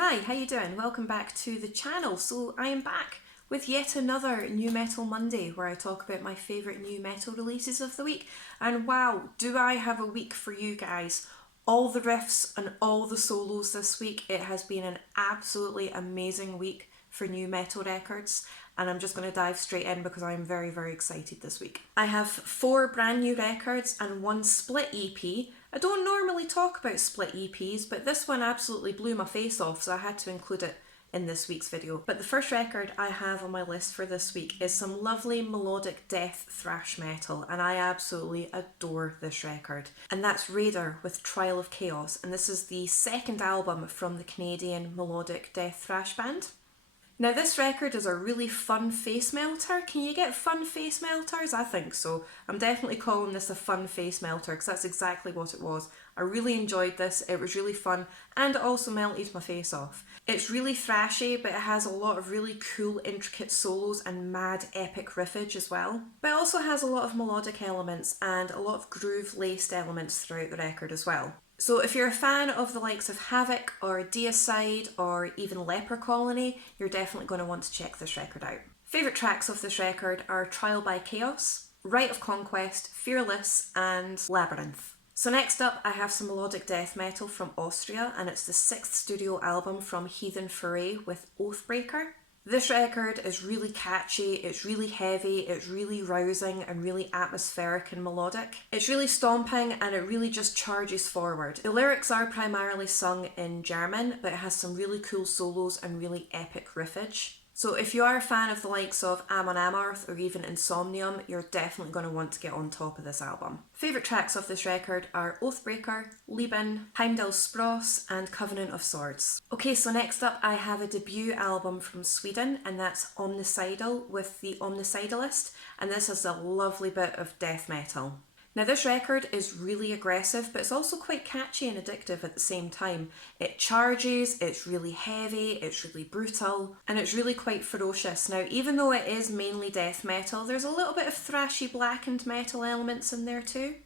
hi, how you doing? Welcome back to the channel. So I am back with yet another New Metal Monday where I talk about my favourite new metal releases of the week. And wow, do I have a week for you guys. All the riffs and all the solos this week. It has been an absolutely amazing week for new metal records. And I'm just going to dive straight in because I'm very, very excited this week. I have 4 brand new records and 1 split EP. I don't normally talk about split EPs, but this one absolutely blew my face off, so I had to include it in this week's video. But the first record I have on my list for this week is some lovely melodic death thrash metal, and I absolutely adore this record. And that's Raider with Trial of Chaos, and this is the second album from the Canadian melodic death thrash band. Now this record is a really fun face melter. Can you get fun face melters? I think so. I'm definitely calling this a fun face melter because that's exactly what it was. I really enjoyed this, it was really fun, and it also melted my face off. It's really thrashy, but it has a lot of really cool intricate solos and mad epic riffage as well. But it also has a lot of melodic elements and a lot of groove laced elements throughout the record as well. So if you're a fan of the likes of Havoc or Deicide or even Leper Colony, you're definitely going to want to check this record out. Favourite tracks of this record are Trial by Chaos, Rite of Conquest, Fearless and Labyrinth. So next up I have some melodic death metal from Austria, and it's the 6th studio album from Heathenfury with Oathbreaker. This record is really catchy, it's really heavy, it's really rousing and really atmospheric and melodic. It's really stomping and it really just charges forward. The lyrics are primarily sung in German, but it has some really cool solos and really epic riffage. So if you are a fan of the likes of Amon Amarth or even Insomnium, you're definitely going to want to get on top of this album. Favourite tracks of this record are Oathbreaker, Lieben, Heimdall Spross and Covenant of Swords. Okay, so next up I have a debut album from Sweden, and that's Omnicidal with the Omnicidalist, and this is a lovely bit of death metal. Now this record is really aggressive, but it's also quite catchy and addictive at the same time. It charges, it's really heavy, it's really brutal, and it's really quite ferocious. Now even though it is mainly death metal, there's a little bit of thrashy blackened metal elements in there too.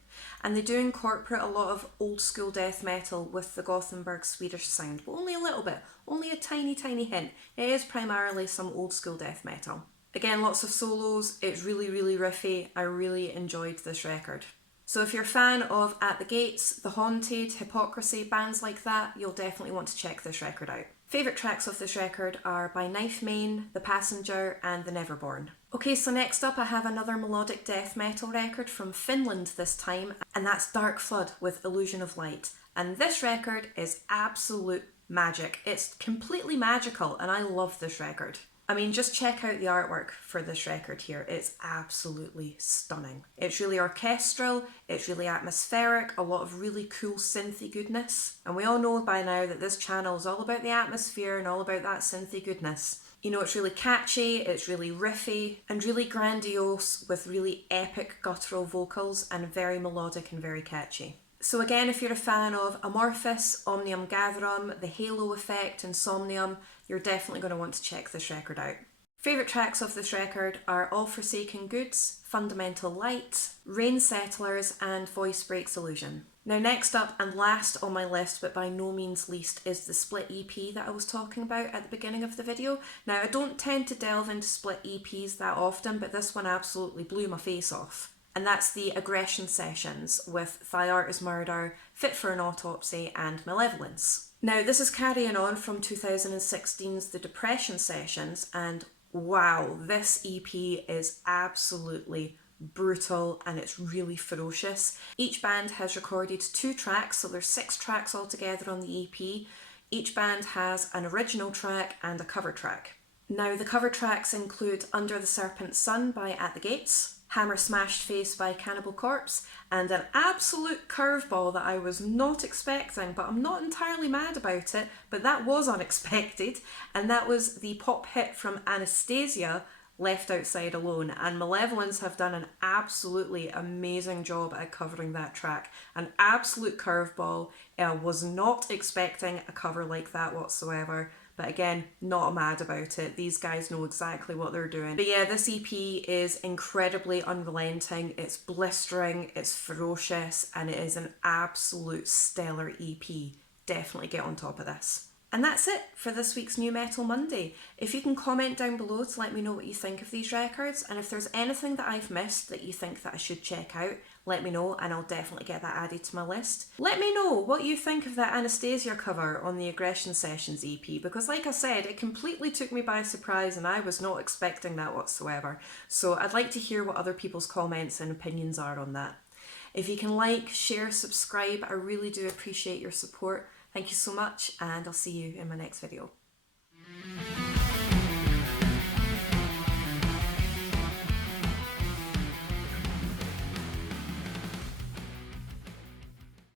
And they do incorporate a lot of old school death metal with the Gothenburg Swedish sound, but only a little bit, only a tiny hint. It is primarily some old school death metal. Again, lots of solos, it's really riffy. I really enjoyed this record. So if you're a fan of At the Gates, The Haunted, Hypocrisy, bands like that, you'll definitely want to check this record out. Favourite tracks of this record are By Knife Main, The Passenger and The Neverborn. Okay, so next up I have another melodic death metal record from Finland this time, and that's Dark Flood with Illusion of Light. And this record is absolute magic. It's completely magical and I love this record. I mean, just check out the artwork for this record here. It's absolutely stunning. It's really orchestral, it's really atmospheric, a lot of really cool synthy goodness. And we all know by now that this channel is all about the atmosphere and all about that synthy goodness. You know, it's really catchy, it's really riffy, and really grandiose with really epic guttural vocals and very melodic and very catchy. So again, if you're a fan of Amorphous, Omnium Gatherum, The Halo Effect, Insomnium, you're definitely going to want to check this record out. Favourite tracks of this record are All Forsaken Goods, Fundamental Light, Rain Settlers and Voice Breaks Illusion. Now next up and last on my list, but by no means least, is the split EP that I was talking about at the beginning of the video. Now I don't tend to delve into split EPs that often, but this one absolutely blew my face off. And that's the Aggression Sessions with Thy Art is Murder, Fit for an Autopsy and Malevolence. Now this is carrying on from 2016's The Depression Sessions, and wow, this EP is absolutely brutal and it's really ferocious. Each band has recorded 2 tracks, so there's 6 tracks altogether on the EP. Each band has an original track and a cover track. Now the cover tracks include Under the Serpent's Sun by At the Gates, Hammer Smashed Face by Cannibal Corpse, and an absolute curveball that I was not expecting, but I'm not entirely mad about it, but that was unexpected, and that was the pop hit from Anastasia, Left Outside Alone, and Malevolence have done an absolutely amazing job at covering that track. An absolute curveball. I was not expecting a cover like that whatsoever. But again, not mad about it. These guys know exactly what they're doing. But yeah, this EP is incredibly unrelenting. It's blistering, it's ferocious, and it is an absolute stellar EP. Definitely get on top of this. And that's it for this week's New Metal Monday. If you can comment down below to let me know what you think of these records, and if there's anything that I've missed that you think that I should check out, let me know and I'll definitely get that added to my list. Let me know what you think of that Anastasia cover on the Aggression Sessions EP, because like I said, it completely took me by surprise and I was not expecting that whatsoever. So I'd like to hear what other people's comments and opinions are on that. If you can like, share, subscribe, I really do appreciate your support. Thank you so much, and I'll see you in my next video.